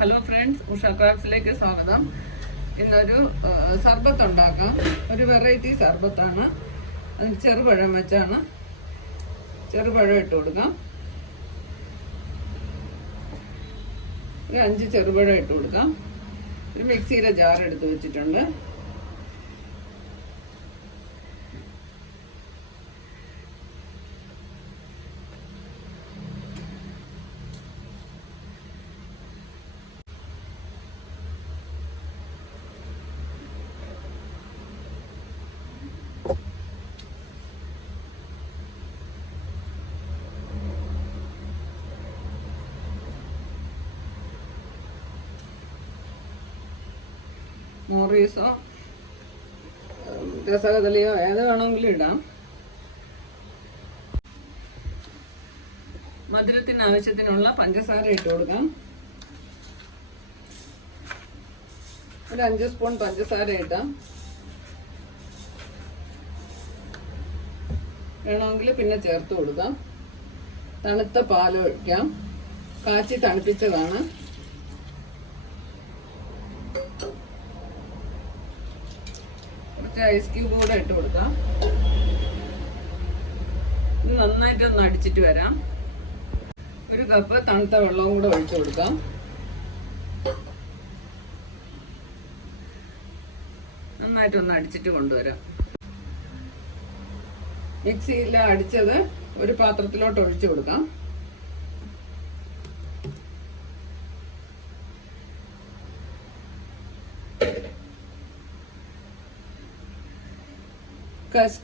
Hello friends, Usha ക്രാഫ്റ്റ്സിലേക്ക് സ്വാഗതം. ഇന്നൊരു സർബത്ത് ഉണ്ടാക്കാം. ഒരു വെറൈറ്റി സർബത്താണ്. അതിന് ചെറുപഴം വെച്ചാണ്. ചെറുപഴം ഇട്ട് കൊടുക്കാം. ഒരു 5 ചെറുപഴം ഇട്ട് കൊടുക്കാം. ഒരു മിക്സിയുടെ ജാർ എടുത്ത് വെച്ചിട്ടുണ്ട്. മോറീസോ രസകദളിയോ ഏത് വേണമെങ്കിലും ഇടാം. മധുരത്തിന് ആവശ്യത്തിനുള്ള പഞ്ചസാര ഇട്ട് കൊടുക്കാം. ഒരു 5 സ്പൂൺ പഞ്ചസാര ഇട്ടാം. വേണമെങ്കിൽ പിന്നെ ചേർത്ത് കൊടുക്കാം. തണുത്ത പാൽ ഒഴിക്കാം. കാച്ചി തണുപ്പിച്ചതാണ്. ഐസ് ക്യൂബ് കൂടെ ഇട്ട് കൊടുക്കാം. ഇത് നന്നായിട്ടൊന്ന് അടിച്ചിട്ട് വരാം. ഒരു കപ്പ് തണുത്ത വെള്ളവും കൂടെ ഒഴിച്ചു കൊടുക്കാം. നന്നായിട്ടൊന്ന് അടിച്ചിട്ട് കൊണ്ടുവരാം. മിക്സിയിൽ അടിച്ചത് ഒരു പാത്രത്തിലോട്ട് ഒഴിച്ചു കൊടുക്കാം.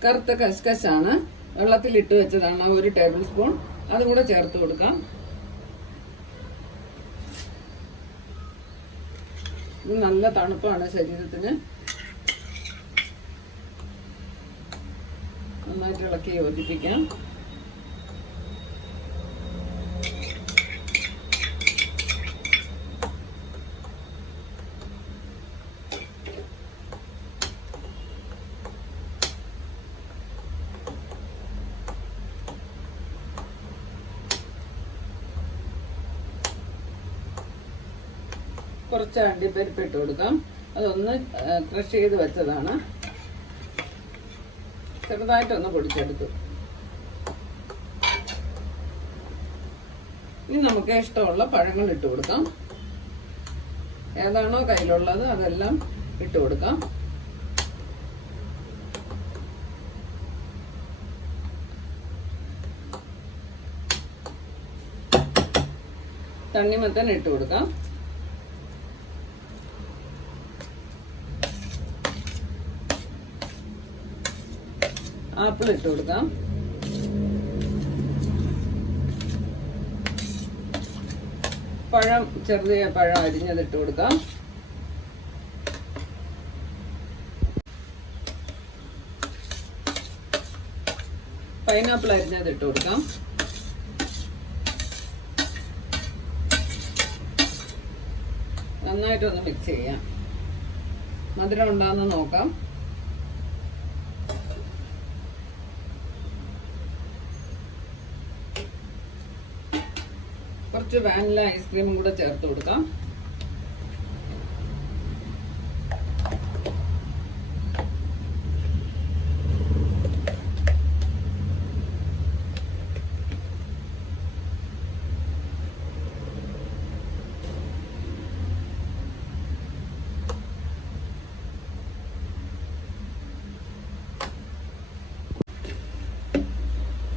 കറുത്ത കസ്കസാണ്, വെള്ളത്തിലിട്ട് വെച്ചതാണ്. 1 ടേബിൾ സ്പൂൺ അതും കൂടെ ചേർത്ത് കൊടുക്കാം. ഇത് നല്ല തണുപ്പാണ് ശരീരത്തിന്. നന്നായിട്ട് ഇളക്കി യോജിപ്പിക്കാം. കുറച്ച് അണ്ടിപ്പരിപ്പ് ഇട്ട് കൊടുക്കാം. അതൊന്ന് ക്രഷ് ചെയ്ത് വെച്ചതാണ്. ചെറുതായിട്ടൊന്ന് പൊടിച്ചെടുത്തു. ഇനി നമുക്ക് ഇഷ്ടമുള്ള പഴങ്ങൾ ഇട്ട് കൊടുക്കാം. ഏതാണോ കയ്യിലുള്ളത് അതെല്ലാം ഇട്ട് കൊടുക്കാം. തണ്ണിമത്തൻ ഇട്ട് കൊടുക്കാം. ആപ്പിൾ ഇട്ട് കൊടുക്കാം. പഴം, ചെറിയ പഴം അരിഞ്ഞത് ഇട്ട് കൊടുക്കാം. പൈനാപ്പിൾ അരിഞ്ഞത് ഇട്ട് കൊടുക്കാം. നന്നായിട്ടൊന്ന് മിക്സ് ചെയ്യാം. മധുരം ഉണ്ടാകുന്ന നോക്കാം. കുറച്ച് വാനില ഐസ്ക്രീമും കൂടെ ചേർത്ത് കൊടുക്കാം.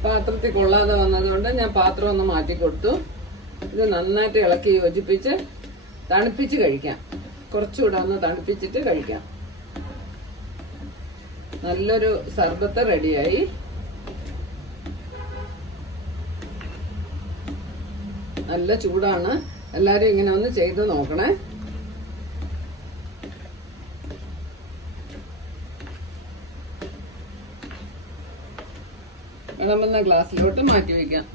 പാത്രത്തിൽ കൊള്ളാതെ വന്നതുകൊണ്ട് ഞാൻ പാത്രം ഒന്ന് മാറ്റി കൊടുത്തു. ഇത് നന്നായിട്ട് ഇളക്കി യോജിപ്പിച്ച് തണുപ്പിച്ച് കഴിക്കാം. കുറച്ചുകൂടെ ഒന്ന് തണുപ്പിച്ചിട്ട് കഴിക്കാം. നല്ലൊരു സർബത്ത് റെഡിയായി. നല്ല ചൂടാണ്. എല്ലാവരും ഇങ്ങനെ ഒന്ന് ചെയ്ത് നോക്കണേ. വിളമ്പുന്ന ഗ്ലാസ്സിലോട്ട് മാറ്റി വയ്ക്കാം.